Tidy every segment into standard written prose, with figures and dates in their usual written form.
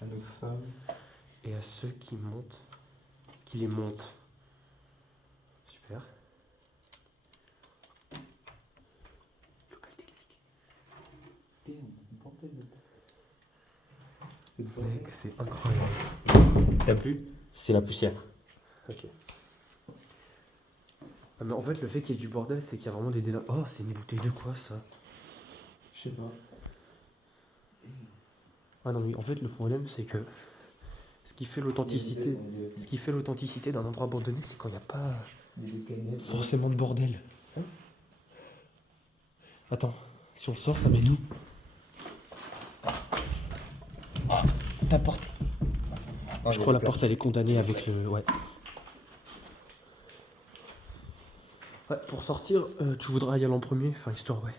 à nos femmes et à ceux qui montent, qui les montent. Super. Local technique. c'est une bordel de... C'est le Mec, bordel. c'est incroyable. T'as plu? C'est la poussière. Ok. Ah, mais en fait, le fait qu'il y ait du bordel, c'est qu'il y a vraiment des délais. Oh, c'est une bouteille de quoi ça? Je sais pas. Ah non, mais en fait, le problème, c'est que ce qui fait l'authenticité d'un endroit abandonné, c'est quand il n'y a pas forcément de bordel. Hein? Attends, si on sort, ça met nous. Ah, ta porte. Je crois la porte, elle est condamnée avec le. Ouais. Ouais, pour sortir, tu voudras y aller en premier, enfin, histoire, ouais.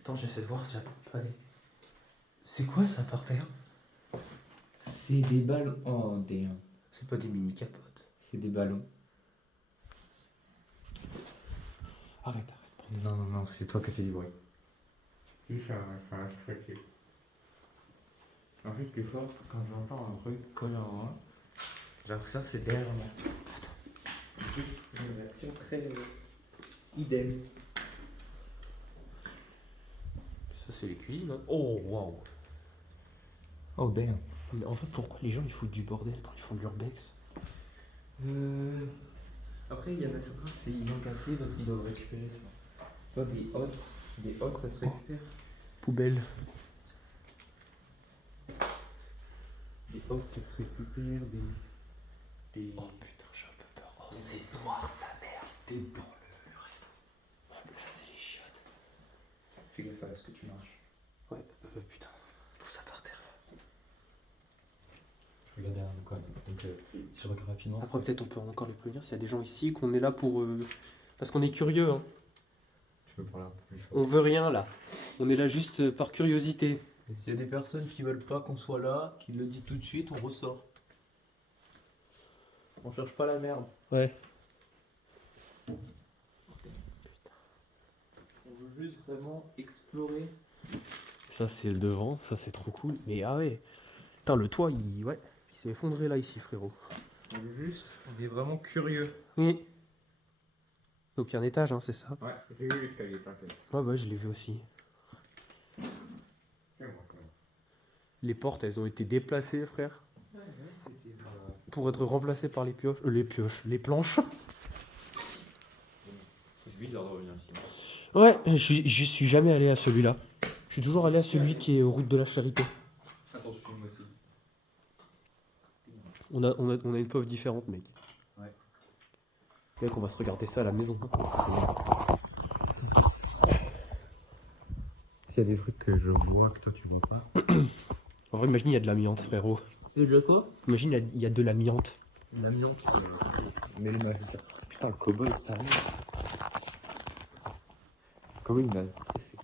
Attends, j'essaie de voir si ça peut aller. C'est quoi ça par terre? C'est des ballons. Oh, C'est pas des mini capotes. c'est des ballons. Arrête. Non, c'est toi qui as fait du bruit. Oui, ça va stresser. En fait, des fois, quand j'entends un bruit collant, hein, j'ai l'impression que c'est derrière moi. Attends. Une réaction très idem. Ça, c'est les cuisines, hein. Oh, waouh. Oh, damn. Mais en fait, pourquoi les gens ils foutent du bordel quand ils font de l'urbex? Après, il y en a certains, ils ont cassé parce qu'ils doivent récupérer. Tu vois, des hottes, ça se récupère. Poubelle. Des hottes, ça se récupère. Des... Oh putain, j'ai un peu peur. Oh, c'est noir, sa mère. T'es dans le restaurant. Oh, là, c'est les chiottes. Fais gaffe à ce que tu marches. Ouais, putain. Tout ça par terre. Je regarde derrière nous quand même. Donc, si je regarde rapidement. Après, peut-être on peut encore les prévenir s'il y a des gens ici, qu'on est là pour. Parce qu'on est curieux, hein. Je peux parler un peu plus fort. On veut rien là. On est là juste par curiosité. Et s'il y a des personnes qui veulent pas qu'on soit là, qui le disent tout de suite, on ressort. On cherche pas la merde. Ouais. On veut juste vraiment explorer. Ça, c'est le devant. Ça, c'est trop cool. Mais ah ouais. Putain, le toit, il s'est effondré là, ici, frérot. On est vraiment curieux. Oui. Donc, il y a un étage, hein, c'est ça? Ouais, j'ai vu l'escalier, t'inquiète. Ouais, je l'ai vu aussi. Les portes, elles ont été déplacées, frère. Ouais, c'était Pour être remplacées par les pioches. Les planches. C'est bizarre de revenir ici. Ouais, je suis jamais allé à celui-là. Je suis toujours allé à celui qui est route de la Charité. Attends, tu filmes aussi. On a une pauvre différente, mec. Ouais. Mec, on va se regarder ça à la maison. S'il y a des trucs que je vois que toi tu vois pas. En vrai, imagine, il y a de l'amiante, frérot. Et de quoi? Imagine, il y a de l'amiante. L'amiante. Mais le magique. Putain, le cowboy, t'as rien. Le cowboy, il m'a stressé.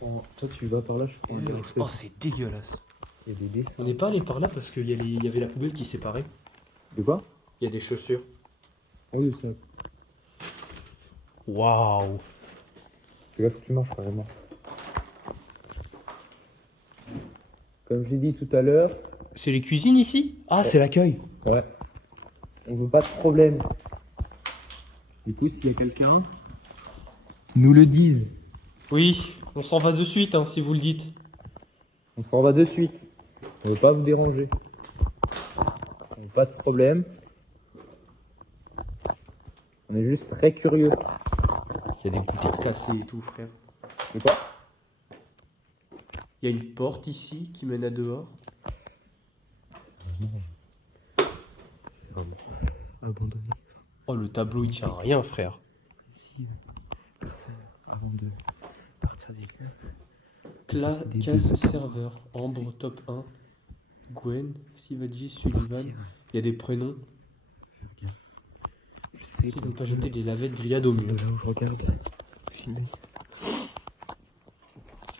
Toi, tu vas par là, je prends le Oh, c'est dégueulasse. Il y a des dessins. On n'est pas allé par là parce qu'il y avait la poubelle qui séparait. De quoi? Il y a des chaussures. Ah oui, ça. Waouh. Fais gaffe, tu marches vraiment. Comme j'ai dit tout à l'heure. C'est les cuisines ici? Ah, c'est l'accueil. Ouais. On veut pas de problème. Du coup, s'il y a quelqu'un qui nous le dise, Oui, on s'en va de suite, hein, si vous le dites. on s'en va de suite. On veut pas vous déranger. On veut pas de problème. On est juste très curieux. Il y a des bouteilles cassées et tout, frère. De quoi? Il y a une porte ici qui mène à dehors. C'est vraiment abandonné. Oh, le tableau, il tient à rien, frère. Ici, personne avant de partir des clubs. Casse serveur. Ambre, top 1. Gwen, Sivadji, Sullivan. Il y a des prénoms. Je sais Qui ne pas jeter des lavettes grillades au mur. là où je regarde, filmer.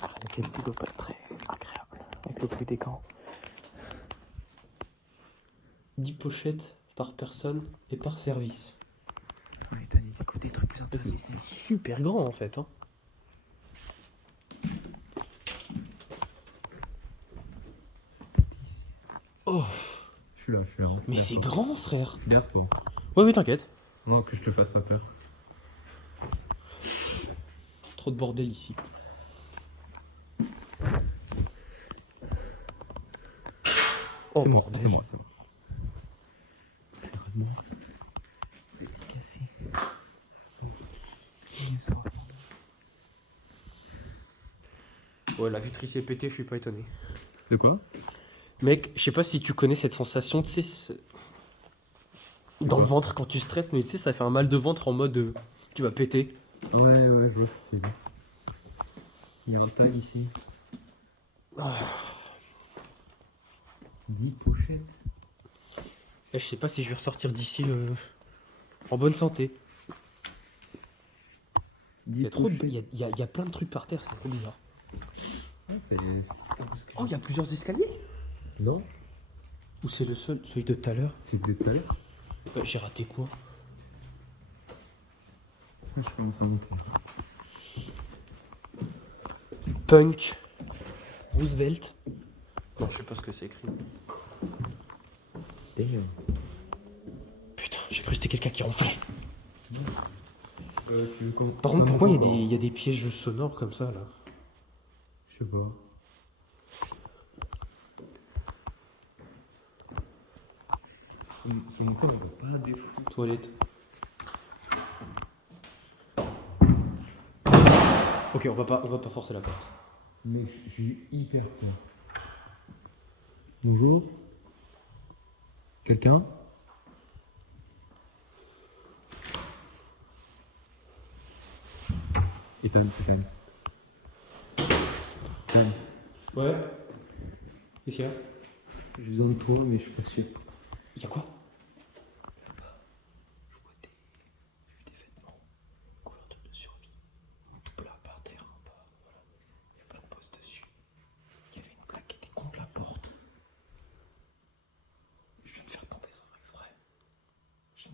La qualité doit pas être très agréable avec le prix des gants. 10 pochettes par personne et par service. Ouais, t'as découvert des trucs plus Mais intéressants. c'est super grand en fait. Hein. Oh, Je suis là. mais c'est grand, frère. Regarde-toi. Ouais, mais t'inquiète. Non, que je te fasse pas peur. Trop de bordel ici. Oh, C'est moi, bordel. c'est moi. C'est vraiment... C'est cassé. Ouais, la vitre s'est pétée, je suis pas étonné. De quoi? Mec, je sais pas si tu connais cette sensation, tu sais, dans le ventre quand tu stresses, mais tu sais, ça fait un mal de ventre en mode tu vas péter. Ouais, je vois ce que tu veux dire. Il y a un tag ici. 10 pochettes. Et je sais pas si je vais ressortir d'ici en bonne santé. 10 Il y a trop de... pochettes. il y a plein de trucs par terre, c'est trop bizarre. Ouais, c'est... Oh, il y a plusieurs escaliers? Non, Ou c'est le seul, celui de tout à l'heure? c'est de tout à l'heure. J'ai raté quoi? Je commence à monter. Punk. Roosevelt. Non, je sais pas ce que c'est écrit. Damn. Putain, j'ai cru que c'était quelqu'un qui ronflait. Tu veux qu'on... Par contre, pourquoi il y a des pièges sonores comme ça, là? Je sais pas. C'est monté, on voit pas des fous. Toilette. Ok, on va pas forcer la porte. Mec, je suis hyper peur. Bonjour. Quelqu'un? Ethan. Ouais. Qu'est-ce qu'il y a? J'ai besoin de toi, mais je suis pas sûr. Il y a quoi? Je vois des vêtements, couleur de survie, tout plat par terre en bas, voilà. Il y a plein de postes dessus. Il y avait une plaque qui était contre la porte. Je viens de faire tomber ça exprès. J'ai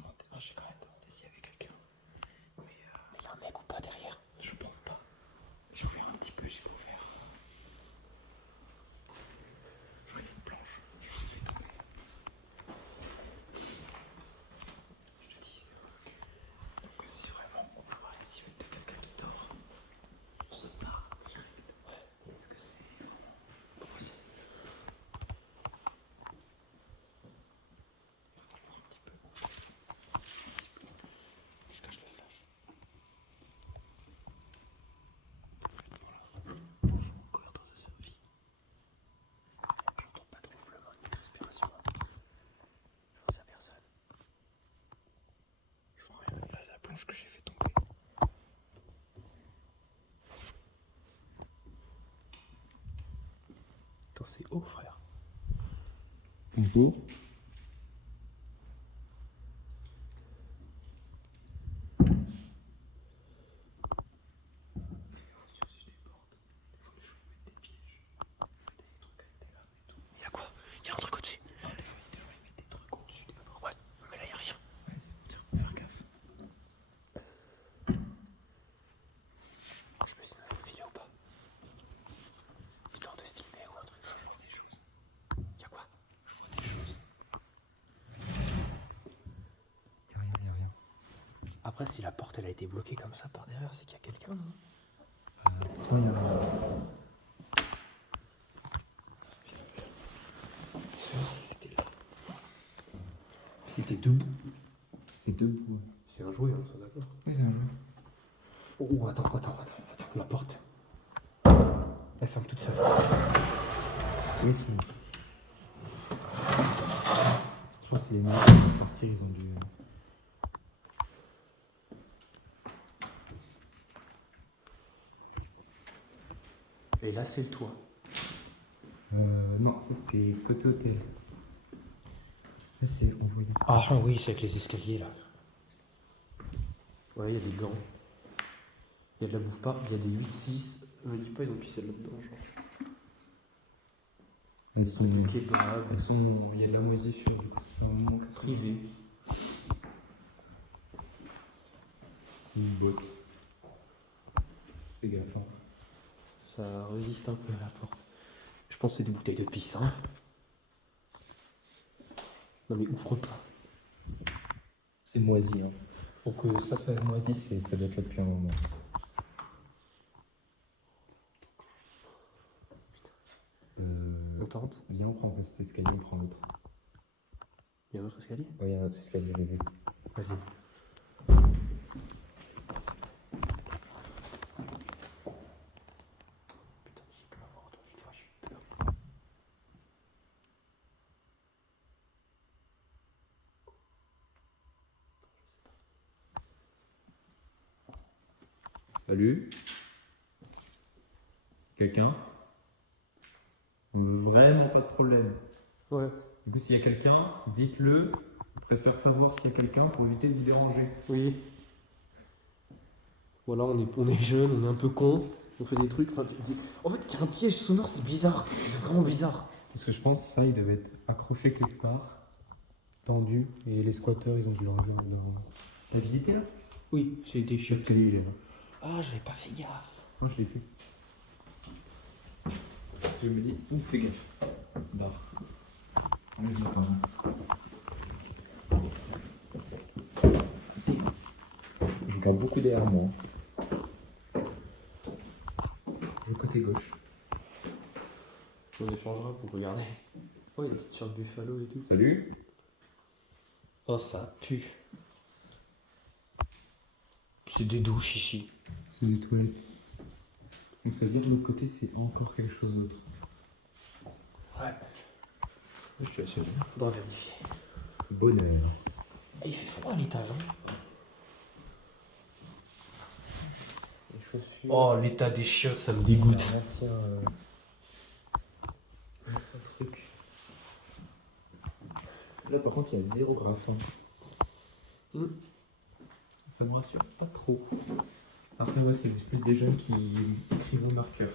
quand même demandé s'il y avait quelqu'un. Mais Il y a un mec ou pas derrière? je pense pas. J'ai ouvert un petit peu, j'ai pas ouvert. Je voyais une planche, je me suis fait tomber. Je te dis que si vraiment on voit les yeux de quelqu'un qui dort, on se part direct. Ouais. Est-ce que c'est vraiment possible? Un petit peu. Je cache le flash. Voilà. Couverture de survie. J'entends pas de ronflement ni de respiration. Je vois personne. Je vois rien. La planche que j'ai fait tomber. Putain, c'est haut, frère. Bonjour. Il y a quoi? Il y a un truc au-dessus. Ah, des fois, ils mettent des trucs au-dessus des portes. Ouais, mais là, il y a rien. Ouais, c'est pour dire, faut faire gaffe. Je me suis mis à filmer ou pas? Histoire de filmer ou un truc. Je vois des choses. Il y a quoi? Je vois des choses. Y'a rien. Après, si la porte elle a été bloquée comme ça par derrière, c'est qu'il y a quelqu'un, non? Pourtant, y'a rien. Si c'était là. C'était debout. C'est debout. C'est un jouet, hein, ça d'accord? Oui, c'est un jeu. Oh, attends, la porte. Elle ferme toute seule. Oui, c'est. Je pense que c'est les mecs qui sont partis, ils ont dû. Et là, c'est le toit. Non, ça c'est côté hôtel. Ça c'est. On voyait. Ah oui, c'est avec les escaliers là. Ouais, il y a des gants. Il y a de la bouffe pas, il y a des 8-6. Me dis pas, ils ont pissé là-dedans, genre. Elles sont. Des kebables. Elles sont. Il y a de la moisissure, du coup, c'est un moment que ça. Privé. Une botte. Fais gaffe, hein. Ça résiste un peu à la porte. Je pense que c'est des bouteilles de pisse, hein. Non mais ouvre pas. C'est moisi. Hein. Donc ça fait moisi, ça doit être là depuis un moment. On tente. Viens, on prend cet escalier, on prend l'autre. Il y a un autre escalier? Ouais, il y a un autre escalier, j'ai vu. Vas-y. Putain, j'ai pu l'avoir entendu une fois, j'ai eu peur. Salut. Quelqu'un? On veut vraiment pas de problème. Ouais. Du coup, s'il y a quelqu'un, dites-le. Je préfère savoir s'il y a quelqu'un pour éviter de vous déranger. Oui. Voilà, on est jeunes, on est un peu cons, on fait des trucs. Enfin, en fait, qu'il y a un piège sonore, c'est bizarre. C'est vraiment bizarre. Parce que je pense que ça, il devait être accroché quelque part, tendu, et les squatteurs, ils ont dû l'enlever devant. T'as visité là? Oui, j'ai des chiottes. L'escalier, il est là. Ah, j'avais pas fait gaffe. Moi, je l'ai fait. Parce que je me dis, fais gaffe. Barre. Allez, ça part. Je regarde beaucoup derrière moi. Le côté gauche. On échangera pour regarder. Oh, il y a des petites shirts Buffalo et tout. Salut. Oh, ça pue. C'est des douches ici. C'est des toilettes. Donc ça veut dire que l'autre côté, c'est encore quelque chose d'autre. Ouais. Je suis assuré. Faudra vérifier. Bonheur. Ah, il fait froid à l'étage, hein. Les chaussures. Oh, l'état des chiottes, ça me dégoûte. Un ancien truc. Là, par contre, il y a 0 graffin. Ça me rassure pas trop. Après, ouais, c'est plus des jeunes qui écrivent au marqueur.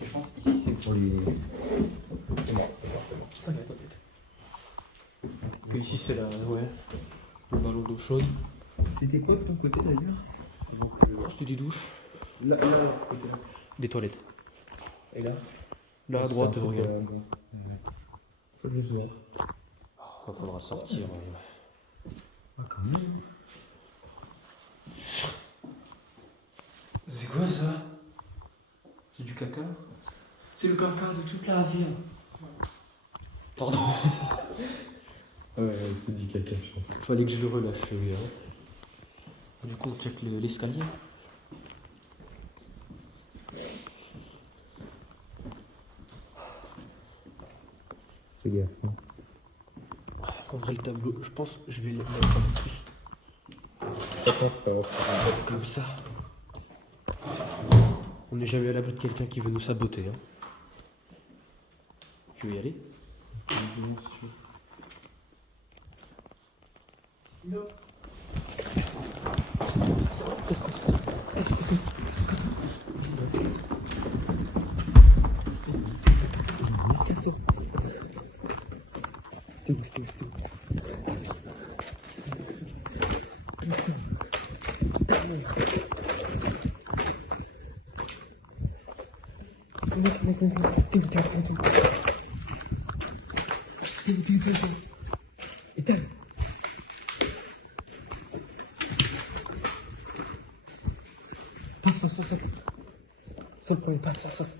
Je pense ici, c'est pour les. C'est bon, c'est bon, c'est bon. T'inquiète. Que ici, c'est la. Ouais. Le ballon d'eau chaude. C'était quoi de ton côté d'ailleurs? Oh, c'était des douches. Là, ce côté-là. Des toilettes. Et là? Là, à droite, regarde. Faut le voir. Il faudra sortir. Ah, quand même. C'est quoi ça? C'est du caca? C'est le caca de toute la ville. Pardon. Ouais, c'est du caca, je pense. Fallait que je le relâche celui-là. Du coup, on check l'escalier. Fais gaffe. Hein. En vrai, le tableau, je pense que je vais le mettre un peu plus. Attends, frère. Comme ça. On n'est jamais à l'abri de quelqu'un qui veut nous saboter. Hein. Tu veux y aller? Non. Passe.